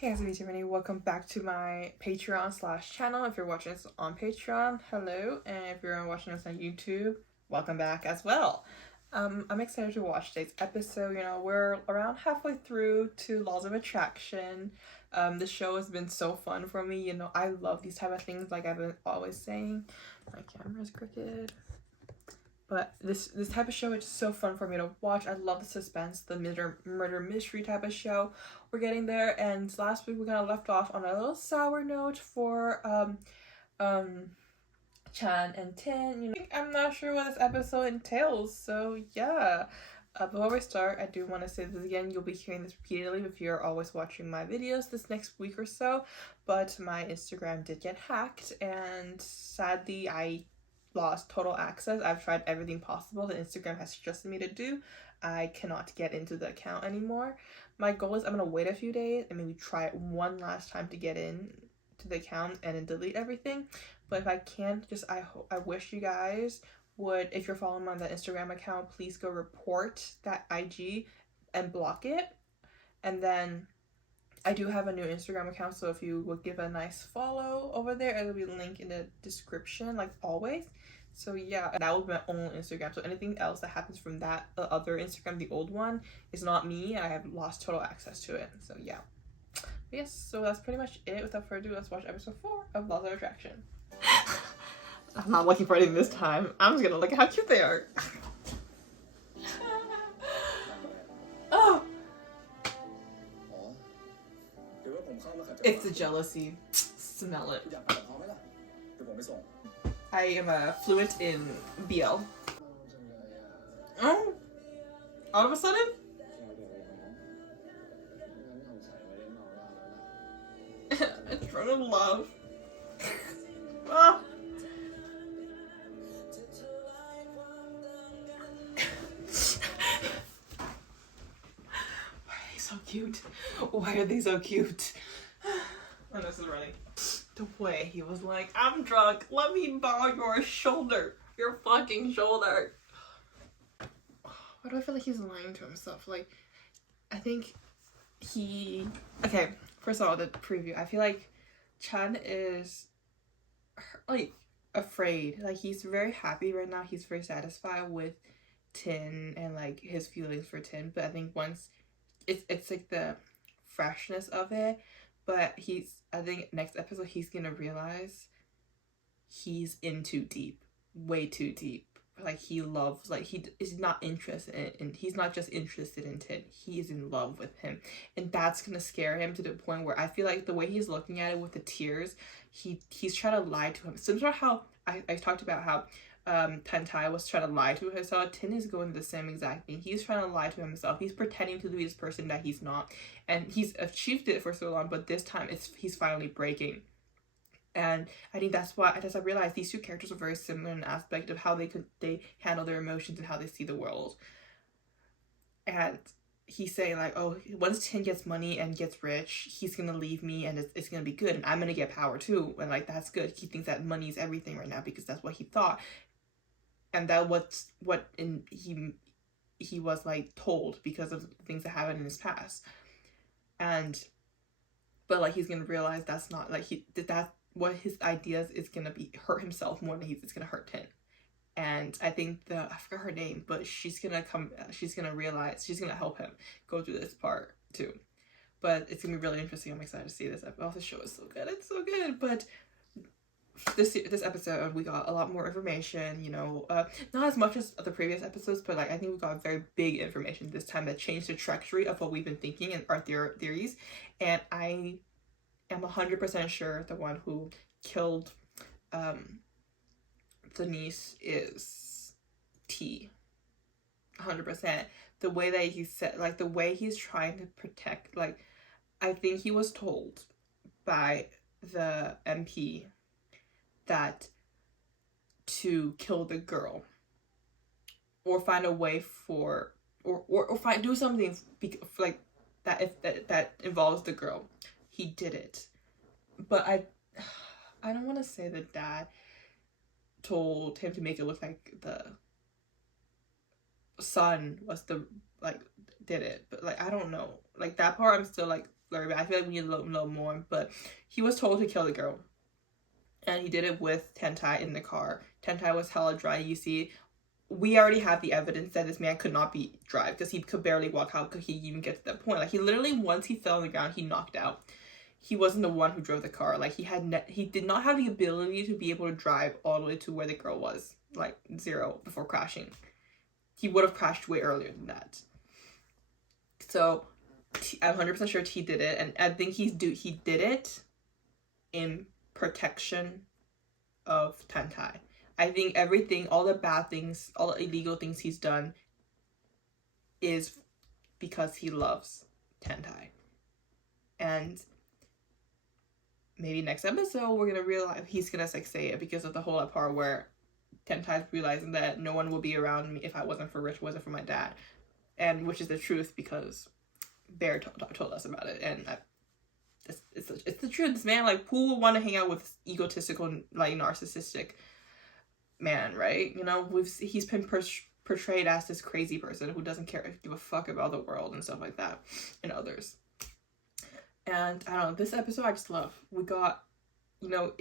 Hey guys, it's Tiffany. Welcome back to my Patreon/channel. If you're watching this on Patreon, hello. And if you're watching this on YouTube, welcome back as well. I'm excited to watch today's episode. You know, we're around halfway through to Laws of Attraction. The show has been so fun for me. You know, I love these type of things, like I've been always saying. My camera's crooked. But this type of show is so fun for me to watch. I love the suspense, the murder mystery type of show. We're getting there, and last week we kind of left off on a little sour note for Chan and Tin. You know, I'm not sure what this episode entails, so yeah. Before we start, I do want to say this again. You'll be hearing this repeatedly if you're always watching my videos this next week or so. But my Instagram did get hacked, and sadly, I lost total access. I've tried everything possible that Instagram has suggested me to do. I cannot get into the account anymore. My goal is I'm gonna wait a few days and maybe try it one last time to get in to the account and then delete everything. But if I can't, I wish you guys would, if you're following me on the Instagram account, please go report that IG and block it. And then I do have a new Instagram account, so if you would give a nice follow over there, it'll be linked in the description, like always. So yeah, that will be my own Instagram. So anything else that happens from that other Instagram, the old one, is not me. I have lost total access to it. So yeah. But yes, so that's pretty much it. Without further ado, let's watch episode 4 of Laws of Attraction. I'm not looking for anything this time. I'm just gonna look at how cute they are. Oh! It's the jealousy. Smell it. I am fluent in BL. Oh! All of a sudden? It's from love. Oh. Why are they so cute? Why are they so cute? And this is running. The way he was like, I'm drunk, let me borrow your shoulder. Your fucking shoulder. Why do I feel like he's lying to himself? Like, I think okay, first of all, the preview. I feel like Chan is like afraid. Like, he's very happy right now. He's very satisfied with Tin and like his feelings for Tin. But I think once it's like the freshness of it. But I think next episode he's gonna realize he's in too deep, way too deep. Like, he loves, like, he is not interested in it, and he's not just interested in Tin, he is in love with him, and that's gonna scare him to the point where I feel like the way he's looking at it with the tears, he's trying to lie to him. Similar to how I talked about how Tan Tai was trying to lie to herself. Tin is going the same exact thing. He's trying to lie to himself. He's pretending to be this person that he's not, and he's achieved it for so long, but this time he's finally breaking. And I think that's why, as I realized, these two characters are very similar in an aspect of how they handle their emotions and how they see the world. And he's saying like, oh, once Tin gets money and gets rich, he's gonna leave me and it's gonna be good, and I'm gonna get power too, and like, that's good. He thinks that money is everything right now because that's what he thought. And that he was like told because of things that happened in his past. But like, he's gonna realize that's not like that's what his ideas is gonna be hurt himself more than it's gonna hurt Tin. And I think I forgot her name, but she's gonna realize, she's gonna help him go through this part too. But it's gonna be really interesting. I'm excited to see this. Oh, the show is so good. It's so good. But this episode we got a lot more information, you know, not as much as the previous episodes, but like, I think we got very big information this time that changed the trajectory of what we've been thinking and our theories. And I am 100% sure the one who killed the niece is T. 100%. The way that he said, like, the way he's trying to protect, like, I think he was told by the MP that to kill the girl or find a way for or do something like that, if that involves the girl. He did it. But I don't want to say that dad told him to make it look like the son was the like did it, but like, I don't know, like that part I'm still like blurry, but I feel like we need a little more. But he was told to kill the girl, and he did it with Tentai in the car. Tentai was hella dry. You see, we already have the evidence that this man could not be drive because he could barely walk. How could he even get to that point? Like, he literally, once he fell on the ground, he knocked out. He wasn't the one who drove the car. Like, he did not have the ability to be able to drive all the way to where the girl was, like 0 before crashing. He would have crashed way earlier than that. So I'm 100% sure T did it, and I think he did it in protection of Tentai. I think everything, all the bad things, all the illegal things he's done is because he loves Tentai. And maybe next episode we're gonna realize he's gonna like say it because of the whole part where Tentai's realizing that no one will be around me if I wasn't for Rich, wasn't for my dad, and which is the truth because Bear told us about it, and it's the truth. This man, like, who would want to hang out with egotistical, like, narcissistic man, right? You know, he's been portrayed as this crazy person who doesn't give a fuck about the world and stuff like that, and others. And I don't know, this episode I just love. We got, you know,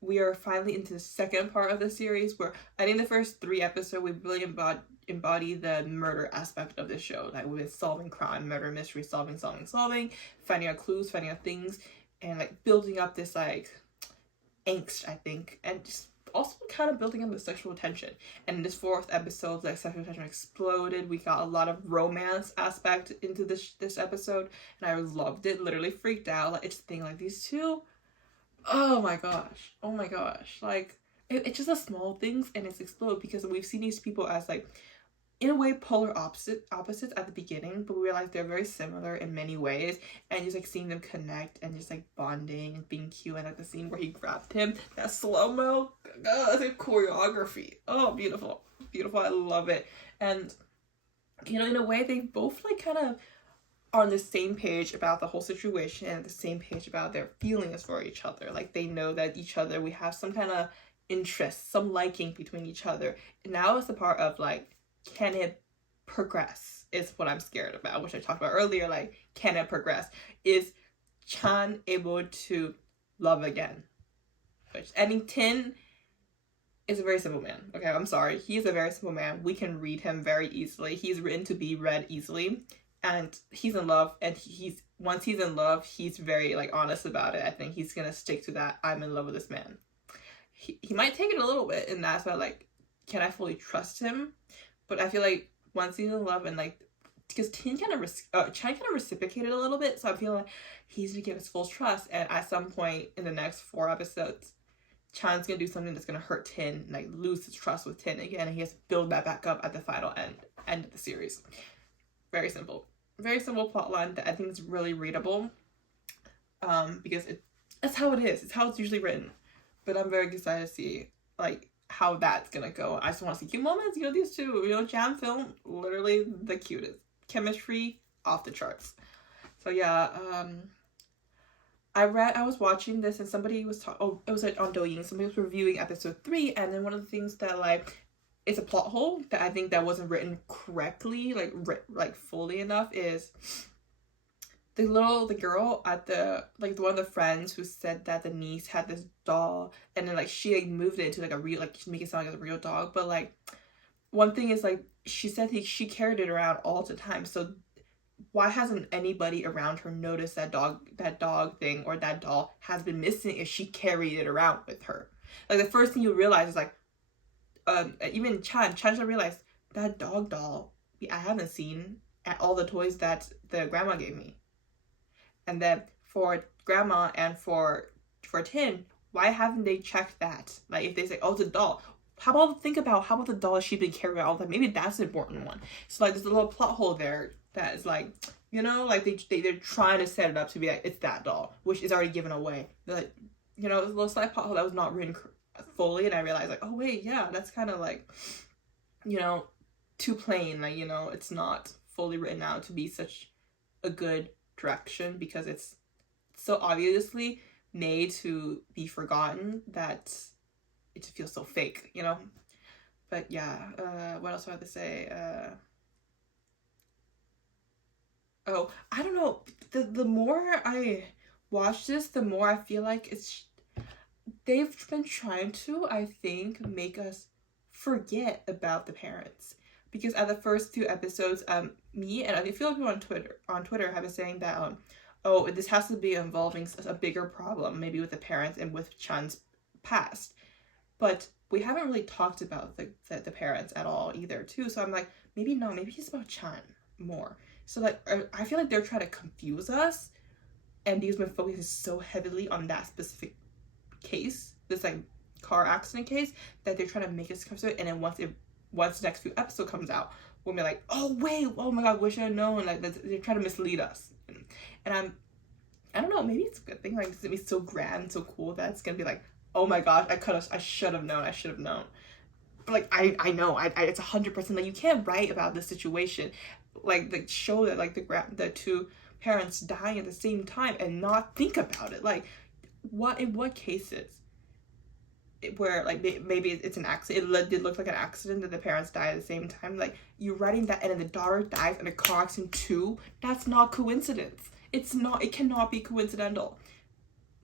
we are finally into the second part of the series where I think the first 3 episodes we really embody the murder aspect of this show. Like, we've been solving crime, murder, mystery, solving, finding out clues, finding out things, and like building up this like angst, I think, and just also kind of building up the sexual tension. And in this 4th episode, like, sexual tension exploded. We got a lot of romance aspect into this episode, and I loved it. Literally freaked out. Like, it's the thing, like, these two, oh my gosh, like, it's just the small things, and it's exploded because we've seen these people as, like, in a way polar opposites at the beginning, but we realize they're very similar in many ways, and just like seeing them connect and just like bonding and being cute, and like the scene where he grabbed him, that slow-mo, that's like choreography. Oh, beautiful, I love it. And you know, in a way they both like kind of are on the same page about the whole situation and the same page about their feelings for each other. Like, they know that each other, we have some kind of interest, some liking between each other. And now it's the part of like, can it progress is what I'm scared about, which I talked about earlier. Like, can it progress? Is Chan able to love again? Which, I mean, Tin is a very simple man. Okay, I'm sorry. He's a very simple man. We can read him very easily. He's written to be read easily. And he's in love, and once he's in love, he's very like honest about it. I think he's gonna stick to that. I'm in love with this man. He might take it a little bit, and that's why, like, can I fully trust him? But I feel like once he's in love, and like, because Chan kind of reciprocated a little bit, so I feel like he's gonna give his full trust. And at some point in the next 4 episodes, Chan's gonna do something that's gonna hurt Tin, like lose his trust with Tin again, and he has to build that back up at the final end of the series. Very simple plot line that I think is really readable, because that's how it is. It's how it's usually written. But I'm very excited to see like how that's gonna go. I just want to see cute moments. You know, these two, you know, Jam film, literally the cutest. Chemistry off the charts. So yeah, I was watching this and somebody was it was like on Douyin. Somebody was reviewing episode 3, and then one of the things that like, it's a plot hole that I think that wasn't written correctly, like fully enough, is the girl at the, like, one of the friends who said that the niece had this doll, and then like she like moved it into like a real, like, she make it sound like a real dog. But like, one thing is, like, she said she carried it around all the time. So why hasn't anybody around her noticed that dog thing or that doll has been missing if she carried it around with her? Like, the first thing you realize is like, even Chan realized that dog doll I haven't seen at all the toys that the grandma gave me. And then for grandma and for Tin, why haven't they checked that? Like, if they say, oh, it's a doll, how about the doll she's been carrying all the time? Maybe that's an important one. So like, there's a little plot hole there that is like, you know, like they're trying to set it up to be like, it's that doll, which is already given away. They're like, you know, it's a little slight plot hole that was not written fully, and I realized like, oh wait, yeah, that's kind of like, you know, too plain. Like, you know, it's not fully written out to be such a good direction, because it's so obviously made to be forgotten that it feels so fake, you know. But yeah, what else do I have to say? Oh, I don't know. The more I watch this, the more I feel like they've been trying to, I think, make us forget about the parents. Because at the first few episodes, me and I feel like people on Twitter have been saying that oh, this has to be involving a bigger problem, maybe with the parents and with Chan's past. But we haven't really talked about the parents at all either, too. So I'm like, maybe no, maybe it's about Chan more. So like, I feel like they're trying to confuse us, and because my focus is so heavily on that specific case, this like car accident case, that they're trying to make us confused. And then once the next few episode comes out, we'll be like, oh wait, oh my god, we should have known. Like they're trying to mislead us, and I don't know, maybe it's a good thing. Like it's gonna be so grand, so cool that it's gonna be like, oh my gosh, I should have known. But like I know, it's 100% like you can't write about this situation, like the show that like the two parents die at the same time and not think about it. Like in what cases where like maybe it's an accident, it did look like an accident that the parents die at the same time, like you're writing that and then the daughter dies in a car accident too, that's not coincidence. It cannot be coincidental.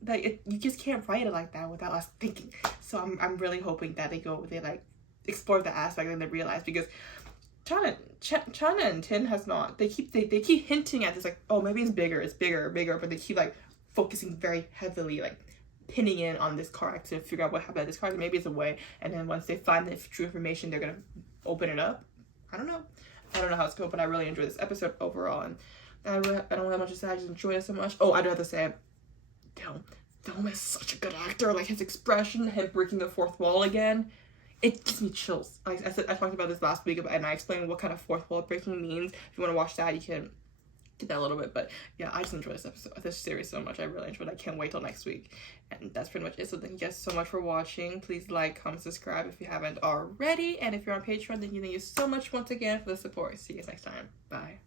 Like you just can't write it like that without us thinking. So I'm really hoping that they like explore the aspect and they realize, because China and Tin has not. They keep hinting at this like, oh maybe it's bigger, but they keep like focusing very heavily, like pinning in on this car accident, figure out what happened at this car accident. Maybe it's a way, and then once they find the true information, they're gonna open it up. I don't know how it's going, but I really enjoyed this episode overall, and I don't have much to say. I just enjoyed it so much. Oh, I do have to say, Film is such a good actor. Like his expression, him breaking the fourth wall again, it gives me chills. Like I talked about this last week, and I explained what kind of fourth wall breaking means. If you want to watch that, you can get that a little bit. But yeah, I just enjoyed this series so much. I really enjoyed it. I can't wait till next week. And that's pretty much it. So thank you guys so much for watching. Please like, comment, subscribe if you haven't already. And if you're on Patreon, thank you so much once again for the support. See you guys next time. Bye.